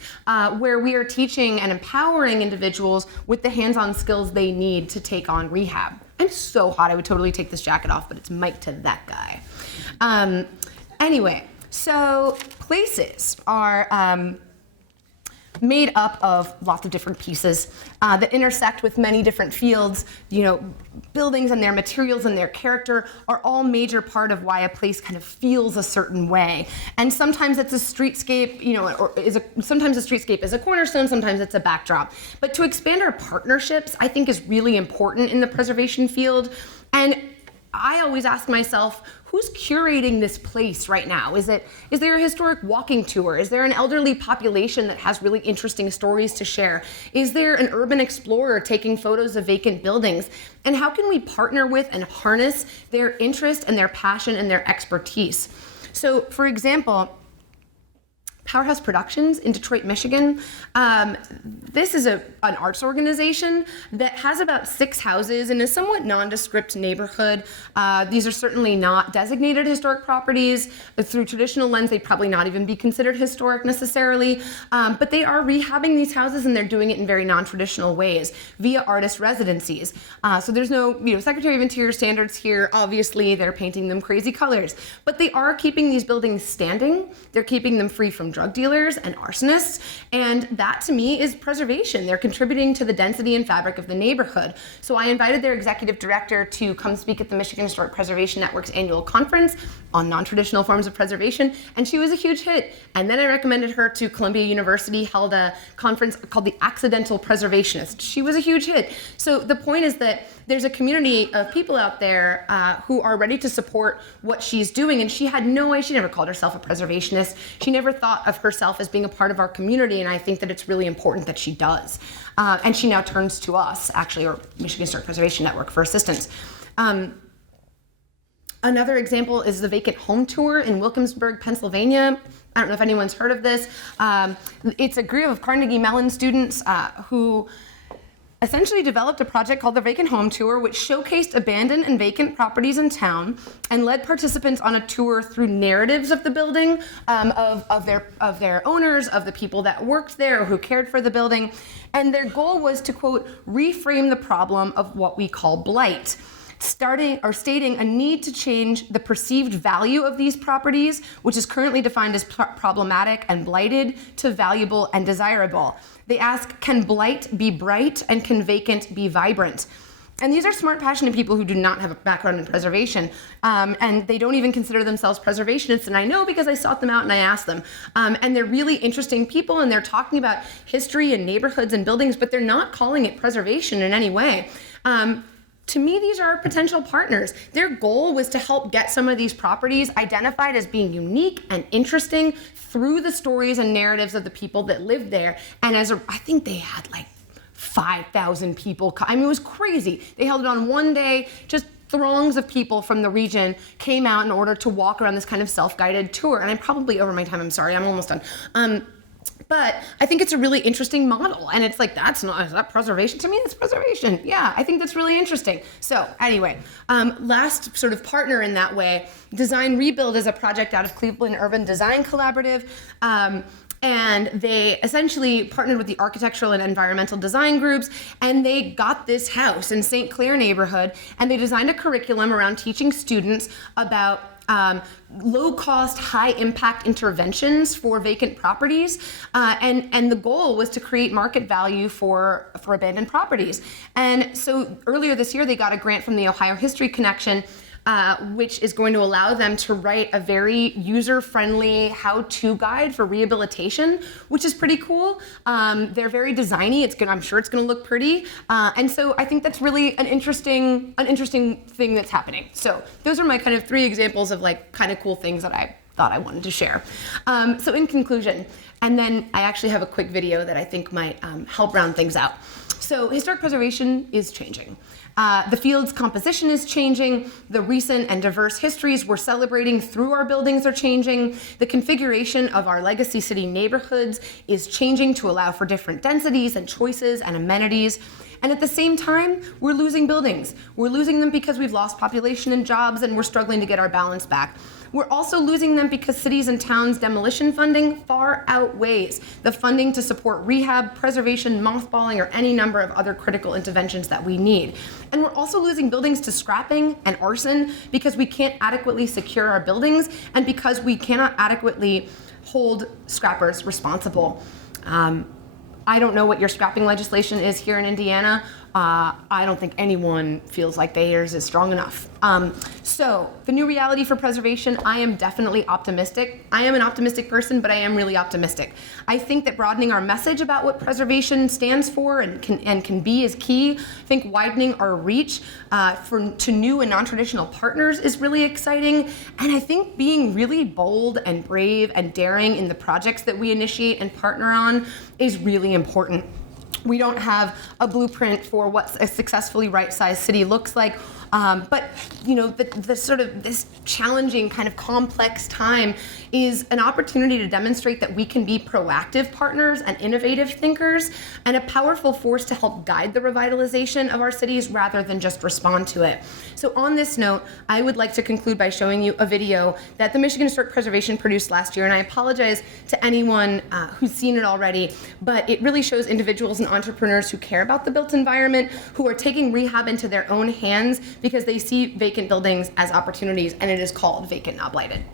where we are teaching and empowering individuals with the hands-on skills they need to take on rehab. I'm so hot, I would totally take this jacket off, but it's mic'd to that guy. Anyway, so places are made up of lots of different pieces that intersect with many different fields. Buildings and their materials and their character are all major part of why a place kind of feels a certain way. And sometimes it's a streetscape, sometimes a streetscape is a cornerstone, sometimes it's a backdrop. But to expand our partnerships, I think is really important in the preservation field. And I always ask myself, who's curating this place right now? Is there a historic walking tour? Is there an elderly population that has really interesting stories to share? Is there an urban explorer taking photos of vacant buildings? And how can we partner with and harness their interest and their passion and their expertise? So, for example, Powerhouse Productions in Detroit, Michigan. This is an arts organization that has about 6 houses in a somewhat nondescript neighborhood. These are certainly not designated historic properties. Through traditional lens, they'd probably not even be considered historic necessarily. But they are rehabbing these houses, and they're doing it in very non-traditional ways via artist residencies. So there's no Secretary of Interior standards here. Obviously, they're painting them crazy colors. But they are keeping these buildings standing. They're keeping them free from drug dealers and arsonists, and that to me is preservation. They're contributing to the density and fabric of the neighborhood. So I invited their executive director to come speak at the Michigan Historic Preservation Network's annual conference on non-traditional forms of preservation, and she was a huge hit. And then I recommended her to Columbia University, held a conference called the Accidental Preservationist. She was a huge hit. So the point is that there's a community of people out there who are ready to support what she's doing, and she had no way, she never called herself a preservationist. She never thought of herself as being a part of our community, and I think that it's really important that she does. And she now turns to us, actually, or Michigan Historic Preservation Network, for assistance. Another example is the Vacant Home Tour in Wilkinsburg, Pennsylvania. I don't know if anyone's heard of this. It's a group of Carnegie Mellon students who essentially developed a project called the Vacant Home Tour, which showcased abandoned and vacant properties in town and led participants on a tour through narratives of the building, of their owners, of the people that worked there or who cared for the building. And their goal was to, quote, reframe the problem of what we call blight, stating a need to change the perceived value of these properties, which is currently defined as problematic and blighted, to valuable and desirable. They ask, can blight be bright and can vacant be vibrant? And these are smart, passionate people who do not have a background in preservation, and they don't even consider themselves preservationists, and I know because I sought them out and I asked them. And they're really interesting people, and they're talking about history and neighborhoods and buildings, but they're not calling it preservation in any way. To me, these are our potential partners. Their goal was to help get some of these properties identified as being unique and interesting through the stories and narratives of the people that lived there. And I think they had like 5,000 people. I mean, it was crazy. They held it on one day, just throngs of people from the region came out in order to walk around this kind of self-guided tour. And I'm probably over my time, I'm sorry, I'm almost done. But I think it's a really interesting model, and it's like, is that preservation? To me, it's preservation. Yeah, I think that's really interesting. So anyway, last sort of partner in that way, Design Rebuild is a project out of Cleveland Urban Design Collaborative. And they essentially partnered with the architectural and environmental design groups, and they got this house in St. Clair neighborhood, and they designed a curriculum around teaching students about low-cost, high-impact interventions for vacant properties, and the goal was to create market value for abandoned properties. And so earlier this year, they got a grant from the Ohio History Connection, which is going to allow them to write a very user-friendly how-to guide for rehabilitation, which is pretty cool. They're very designy. I'm sure it's going to look pretty, and so I think that's really an interesting thing that's happening. So those are my kind of 3 examples of like kind of cool things that I thought I wanted to share. So in conclusion, and then I actually have a quick video that I think might help round things out. So historic preservation is changing. The field's composition is changing. The recent and diverse histories we're celebrating through our buildings are changing. The configuration of our legacy city neighborhoods is changing to allow for different densities and choices and amenities. And at the same time, we're losing buildings. We're losing them because we've lost population and jobs, and we're struggling to get our balance back. We're also losing them because cities and towns' demolition funding far outweighs the funding to support rehab, preservation, mothballing, or any number of other critical interventions that we need. And we're also losing buildings to scrapping and arson because we can't adequately secure our buildings and because we cannot adequately hold scrappers responsible. I don't know what your scrapping legislation is here in Indiana. I don't think anyone feels like theirs is strong enough. So the new reality for preservation, I am definitely optimistic. I am an optimistic person, but I am really optimistic. I think that broadening our message about what preservation stands for and can be is key. I think widening our reach to new and non-traditional partners is really exciting. And I think being really bold and brave and daring in the projects that we initiate and partner on is really important. We don't have a blueprint for what a successfully right-sized city looks like, but you know, the sort of this challenging kind of complex time is an opportunity to demonstrate that we can be proactive partners and innovative thinkers and a powerful force to help guide the revitalization of our cities rather than just respond to it. So on this note, I would like to conclude by showing you a video that the Michigan Historic Preservation produced last year, and I apologize to anyone who's seen it already, but it really shows individuals and entrepreneurs who care about the built environment, who are taking rehab into their own hands because they see vacant buildings as opportunities, and it is called Vacant Not Blighted.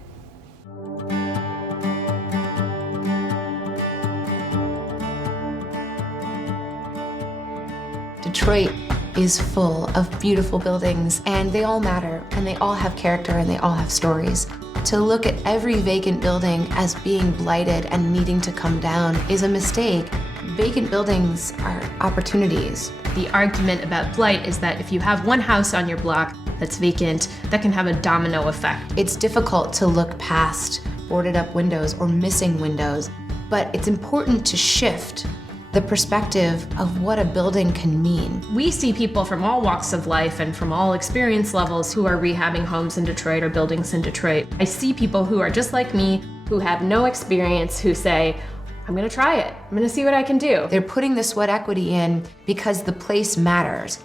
Detroit is full of beautiful buildings, and they all matter, and they all have character, and they all have stories. To look at every vacant building as being blighted and needing to come down is a mistake. Vacant buildings are opportunities. The argument about blight is that if you have one house on your block that's vacant, that can have a domino effect. It's difficult to look past boarded up windows or missing windows, but it's important to shift the perspective of what a building can mean. We see people from all walks of life and from all experience levels who are rehabbing homes in Detroit or buildings in Detroit. I see people who are just like me, who have no experience, who say, I'm gonna try it. I'm gonna see what I can do. They're putting the sweat equity in because the place matters.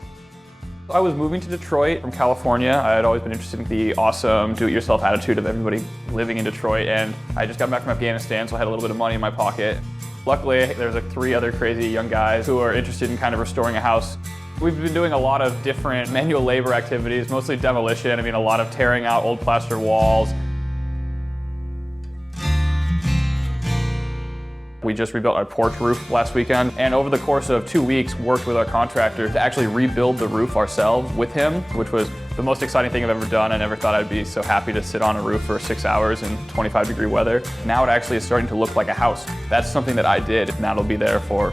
I was moving to Detroit from California. I had always been interested in the awesome do-it-yourself attitude of everybody living in Detroit, and I just got back from Afghanistan, so I had a little bit of money in my pocket. Luckily, there's like 3 other crazy young guys who are interested in kind of restoring a house. We've been doing a lot of different manual labor activities, mostly demolition. I mean, a lot of tearing out old plaster walls. We just rebuilt our porch roof last weekend, and over the course of 2 weeks, worked with our contractor to actually rebuild the roof ourselves with him, which was the most exciting thing I've ever done. I never thought I'd be so happy to sit on a roof for 6 hours in 25-degree weather. Now it actually is starting to look like a house. That's something that I did, and that'll be there for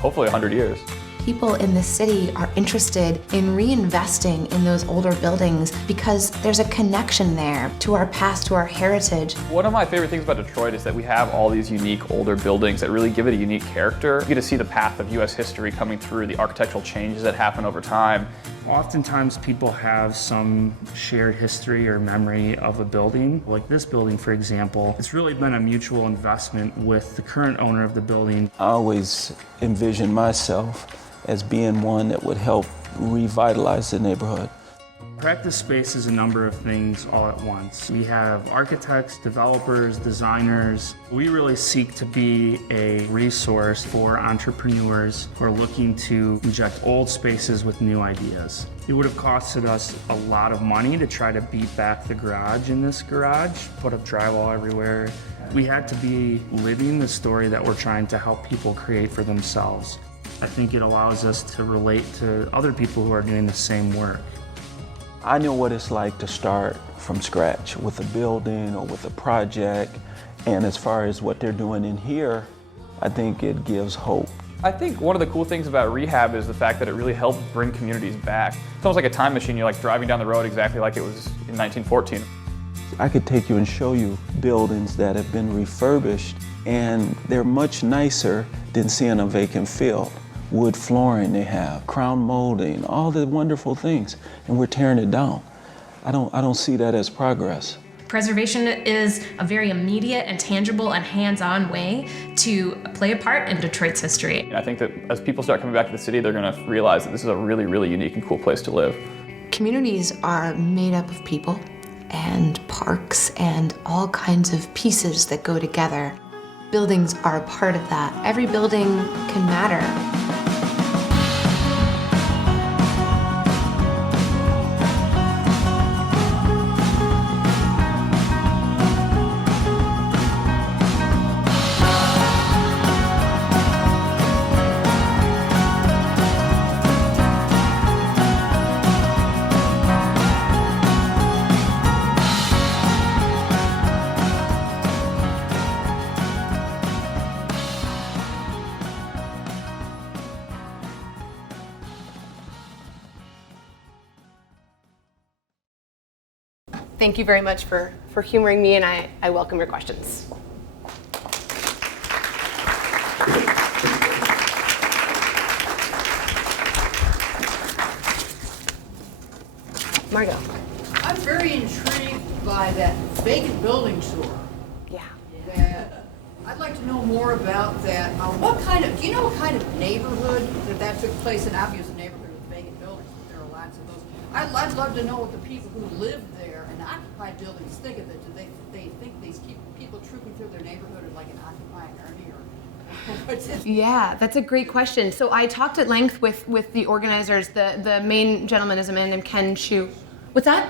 hopefully 100 years. People in the city are interested in reinvesting in those older buildings because there's a connection there to our past, to our heritage. One of my favorite things about Detroit is that we have all these unique older buildings that really give it a unique character. You get to see the path of U.S. history coming through, the architectural changes that happen over time. Oftentimes people have some shared history or memory of a building. Like this building, for example, it's really been a mutual investment with the current owner of the building. I always envisioned myself as being one that would help revitalize the neighborhood. Practice Space is a number of things all at once. We have architects, developers, designers. We really seek to be a resource for entrepreneurs who are looking to inject old spaces with new ideas. It would have costed us a lot of money to try to beat back the garage in this garage, put up drywall everywhere. We had to be living the story that we're trying to help people create for themselves. I think it allows us to relate to other people who are doing the same work. I know what it's like to start from scratch with a building or with a project, and as far as what they're doing in here, I think it gives hope. I think one of the cool things about rehab is the fact that it really helped bring communities back. It's almost like a time machine. You're like driving down the road exactly like it was in 1914. I could take you and show you buildings that have been refurbished, and they're much nicer than seeing a vacant field. Wood flooring they have, crown molding, all the wonderful things, and we're tearing it down. I don't see that as progress. Preservation is a very immediate and tangible and hands-on way to play a part in Detroit's history. And I think that as people start coming back to the city, they're going to realize that this is a really, really unique and cool place to live. Communities are made up of people and parks and all kinds of pieces that go together. Buildings are a part of that. Every building can matter. Thank you very much for humoring me, and I welcome your questions. Margot. I'm very intrigued by that vacant building tour. Yeah. That I'd like to know more about that. Do you know what kind of neighborhood that took place in? Obviously, a neighborhood with vacant buildings, but there are lots of those. I'd love to know what the people who live there and occupy buildings think of it. Do they think these people trooping through their neighborhood are like an occupying army, or what's it? Yeah, that's a great question. So I talked at length with the organizers. The main gentleman is a man named Ken Chu. What's that?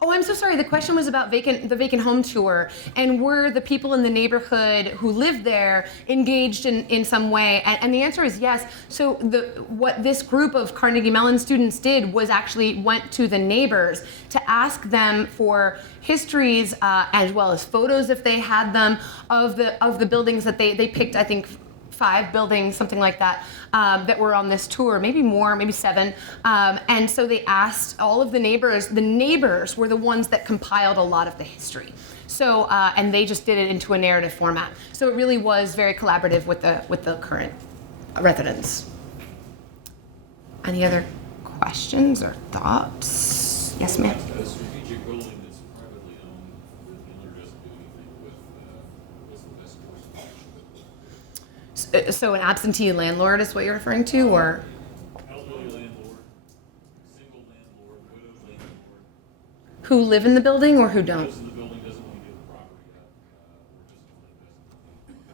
Oh, I'm so sorry. The question was about the vacant home tour, and were the people in the neighborhood who lived there engaged in some way? And the answer is yes. So what this group of Carnegie Mellon students did was actually went to the neighbors to ask them for histories as well as photos, if they had them, of the buildings that they picked. I think 5 buildings, something like that, that were on this tour, maybe more, maybe 7. And so they asked all of the neighbors. The neighbors were the ones that compiled a lot of the history. So, and they just did it into a narrative format. So it really was very collaborative with the current residents. Any other questions or thoughts? Yes, ma'am. A strategic building that's privately owned, the owner doesn't do anything with, what's the best course of action? So an absentee landlord is what you're referring to, or? Elderly landlord, single landlord, widowed landlord. Who live in the building or who don't? Lives in the building, doesn't want to give the property up, or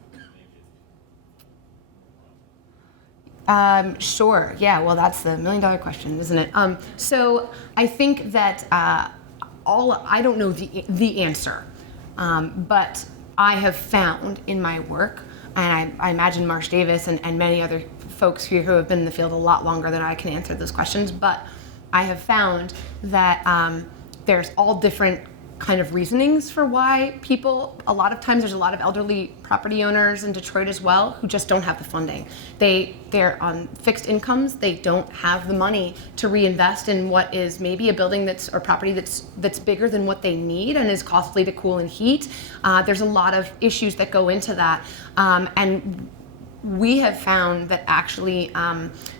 just make it. Sure. Yeah. Well, that's the $1 million question, isn't it? So I think that I don't know the answer, but I have found in my work, and I imagine Marsh Davis and many other folks here who have been in the field a lot longer than I can answer those questions, but I have found that there's all different kind of reasonings for why people, a lot of times there's a lot of elderly property owners in Detroit as well who just don't have the funding. They're on fixed incomes. They don't have the money to reinvest in what is maybe a building or property that's bigger than what they need and is costly to cool and heat. There's a lot of issues that go into that. And we have found that actually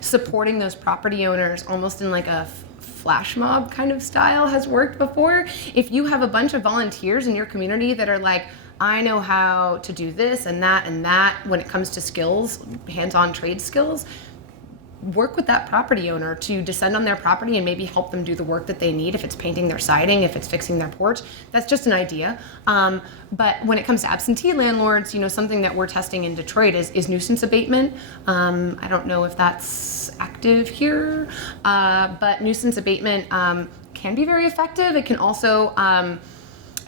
supporting those property owners almost in like a flash mob kind of style has worked before. If you have a bunch of volunteers in your community that are like, I know how to do this and that when it comes to skills, hands-on trade skills, work with that property owner to descend on their property and maybe help them do the work that they need. If it's painting their siding, if it's fixing their porch, that's just an idea. But when it comes to absentee landlords, something that we're testing in Detroit is nuisance abatement. I don't know if that's active here, but nuisance abatement can be very effective. It can also,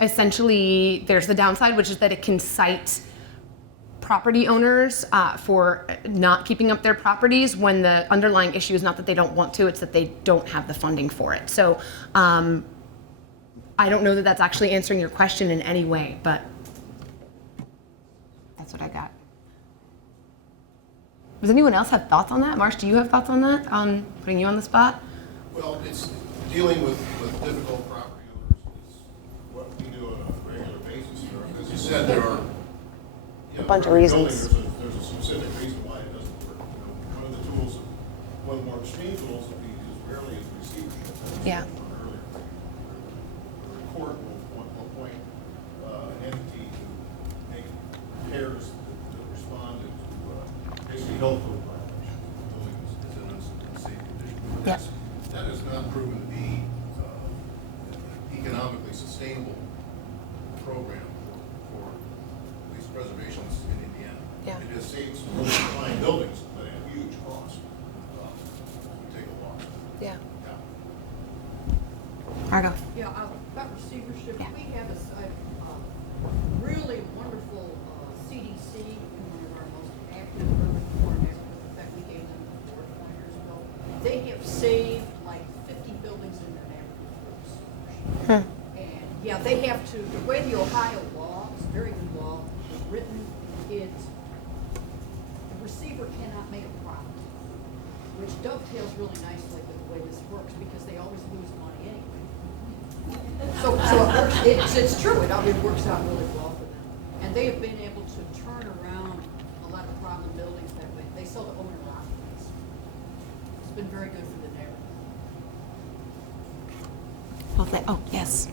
essentially, there's the downside, which is that it can cite property owners for not keeping up their properties when the underlying issue is not that they don't want to, it's that they don't have the funding for it. So I don't know that that's actually answering your question in any way, but that's what I got. Does anyone else have thoughts on that? Marsh, do you have thoughts on that? Putting you on the spot? Well, it's dealing with difficult property owners is what we do on a regular basis. As you said, there are A bunch of reasons. There's a specific reason why it doesn't work. One of the tools, one of the more extreme tools that we use rarely is receivership. Yeah. Earlier, the court will appoint an entity to make repairs that respond to basically health code violations. The building is in an unsafe condition. Yeah. That has not proven to be economically sustainable program for at least preservations in Indiana. Yeah. It has saved some really fine buildings, but at a huge cost. We take a loss. Yeah. Yeah. Margo. Yeah, about receivership, Yeah. we have a really wonderful CDC, one of our most active urban core neighborhoods. In fact, we gave them the award 4 years ago. They have saved like 50 buildings in their neighborhood through receivership. And yeah, they have to, the way the Ohio law, it's a very good law, is written, the receiver cannot make a profit, which dovetails really nicely with the way this works because they always lose money anyway. So it works, it's true, it works out really well for them. And they have been able to turn around a lot of problem buildings that way. They sell to owner occupants. It's been very good for the neighborhood. Oh, yes.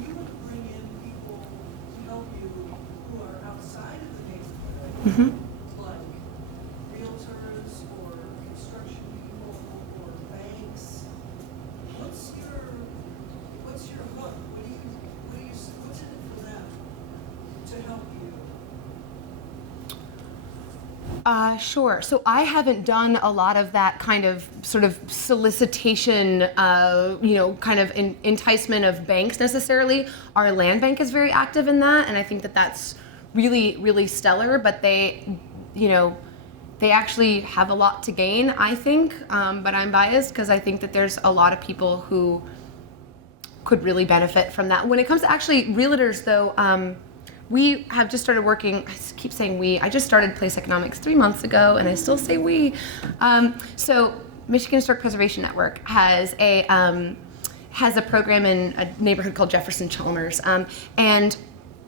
You would bring in people to help you who are outside of the neighborhood, like realtors or construction people or banks. What's your hook? What's in it for them to help you? Sure. So I haven't done a lot of that kind of sort of solicitation, kind of enticement of banks necessarily. Our land bank is very active in that, and I think that that's really, really stellar. But they actually have a lot to gain, I think. But I'm biased because I think that there's a lot of people who could really benefit from that. When it comes to actually realtors, though, we have just started working, I keep saying we, I just started Place Economics 3 months ago, and I still say we. So Michigan Historic Preservation Network has a program in a neighborhood called Jefferson Chalmers. And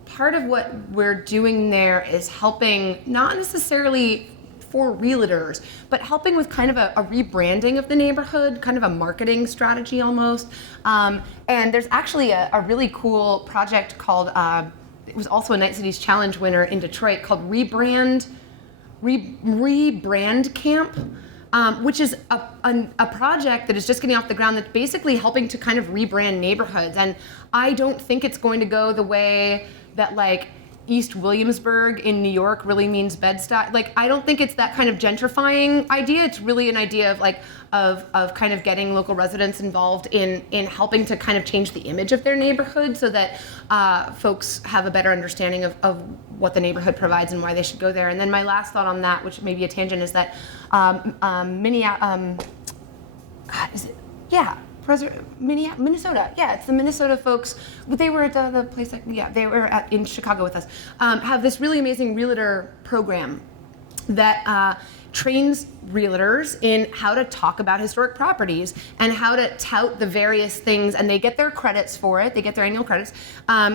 part of what we're doing there is helping, not necessarily for realtors, but helping with kind of a rebranding of the neighborhood, kind of a marketing strategy almost. And there's actually a really cool project called, it was also a Night Cities Challenge winner in Detroit, called Rebrand Camp, which is a project that is just getting off the ground that's basically helping to kind of rebrand neighborhoods. And I don't think it's going to go the way that like East Williamsburg in New York really means Bed-Stuy. Like, I don't think it's that kind of gentrifying idea. It's really an idea of like of kind of getting local residents involved in helping to kind of change the image of their neighborhood so that folks have a better understanding of what the neighborhood provides and why they should go there. And then my last thought on that, which may be a tangent, is that Minnesota. Yeah, it's the Minnesota folks. They were at the place. They were in Chicago with us. Have this really amazing realtor program that trains realtors in how to talk about historic properties and how to tout the various things, and they get their credits for it. They get their annual credits,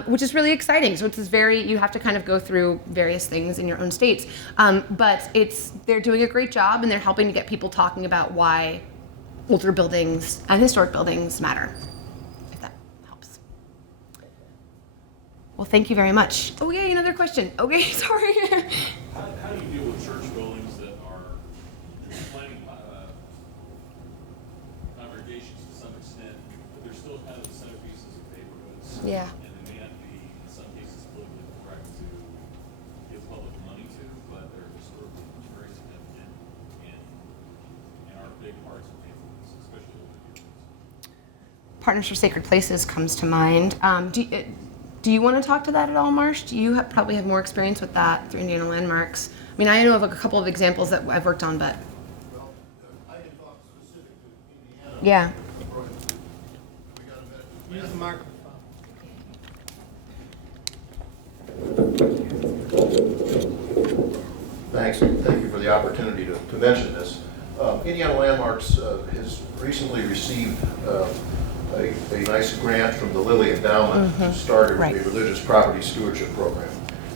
which is really exciting. So it's you have to kind of go through various things in your own states, but they're doing a great job, and they're helping to get people talking about why older buildings and historic buildings matter, if that helps. Well, thank you very much. Oh, yay, another question. Okay, sorry. How do you deal with church buildings that are planning still kind of the centerpieces of neighborhoods. Yeah. And they may not be, in some cases, politically correct to give public money to, but they're historically very significant and are big parts of neighborhoods, especially older neighborhoods. Partners for Sacred Places comes to mind. Do you want to talk to that at all, Marsh? Do you probably have more experience with that through Indiana Landmarks? I mean, I know of a couple of examples that I've worked on, but Well, I can talk specific to Indiana. yeah. We got a minute. Use the microphone. Thanks. Thank you for the opportunity to mention this. Indiana Landmarks has recently received a nice grant from the Lilly Endowment to start a religious property stewardship program.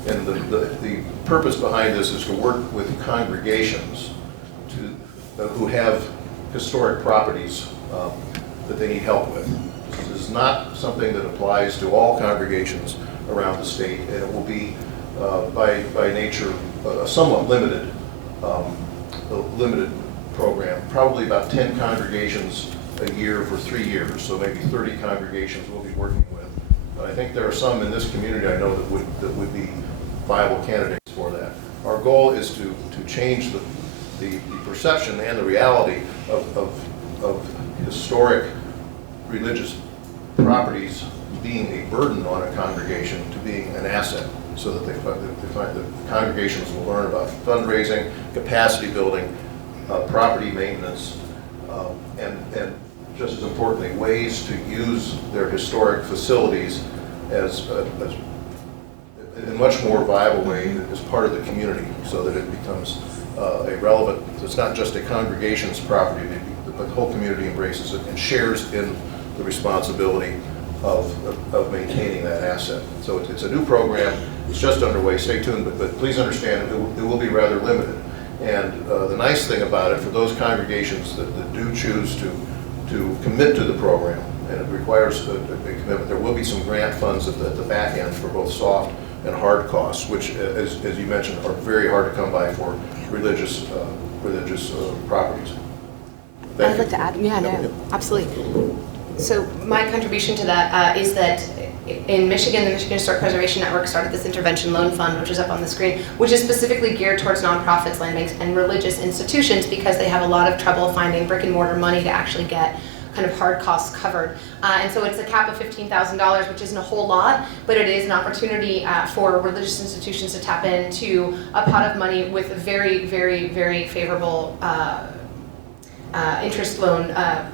And the purpose behind this is to work with congregations who have historic properties that they need help with. This is not something that applies to all congregations around the state, and it will be by nature a somewhat limited program. Probably about 10 congregations a year for 3 years, so maybe 30 congregations we'll be working with. But I think there are some in this community I know that would be viable candidates for that. Our goal is to change the perception and the reality of historic religious properties being a burden on a congregation to being an asset, so that the congregations will learn about fundraising, capacity building, property maintenance, and just as importantly, ways to use their historic facilities as in a much more viable way as part of the community, so that it becomes a relevant, it's not just a congregation's property, but the whole community embraces it and shares in the responsibility of maintaining that asset. So it's a new program, it's just underway, stay tuned, but please understand it will be rather limited. And the nice thing about it, for those congregations that do choose to commit to the program, and it requires a commitment, there will be some grant funds at the back end for both soft and hard costs, which, as you mentioned, are very hard to come by for religious properties. I'd like to add, absolutely. So my contribution to that is that in Michigan, the Michigan Historic Preservation Network started this intervention loan fund, which is up on the screen, which is specifically geared towards nonprofits, land banks, and religious institutions because they have a lot of trouble finding brick and mortar money to actually get kind of hard costs covered. And so it's a cap of $15,000, which isn't a whole lot, but it is an opportunity for religious institutions to tap into a pot of money with very, very, very favorable interest loan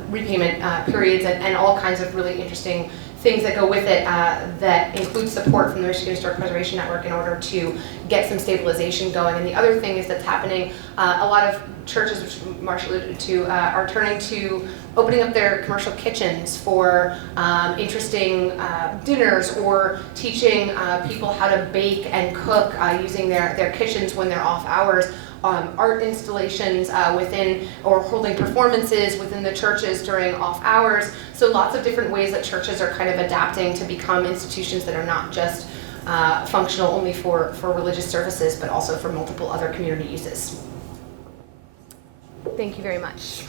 repayment periods and all kinds of really interesting things that go with it that include support from the Michigan Historic Preservation Network in order to get some stabilization going. And the other thing is that's happening, a lot of churches, which Marsh alluded to, are turning to opening up their commercial kitchens for interesting dinners, or teaching people how to bake and cook using their kitchens when they're off hours. Art installations within, or holding performances within the churches during off hours. So lots of different ways that churches are kind of adapting to become institutions that are not just functional only for religious services, but also for multiple other community uses. Thank you very much.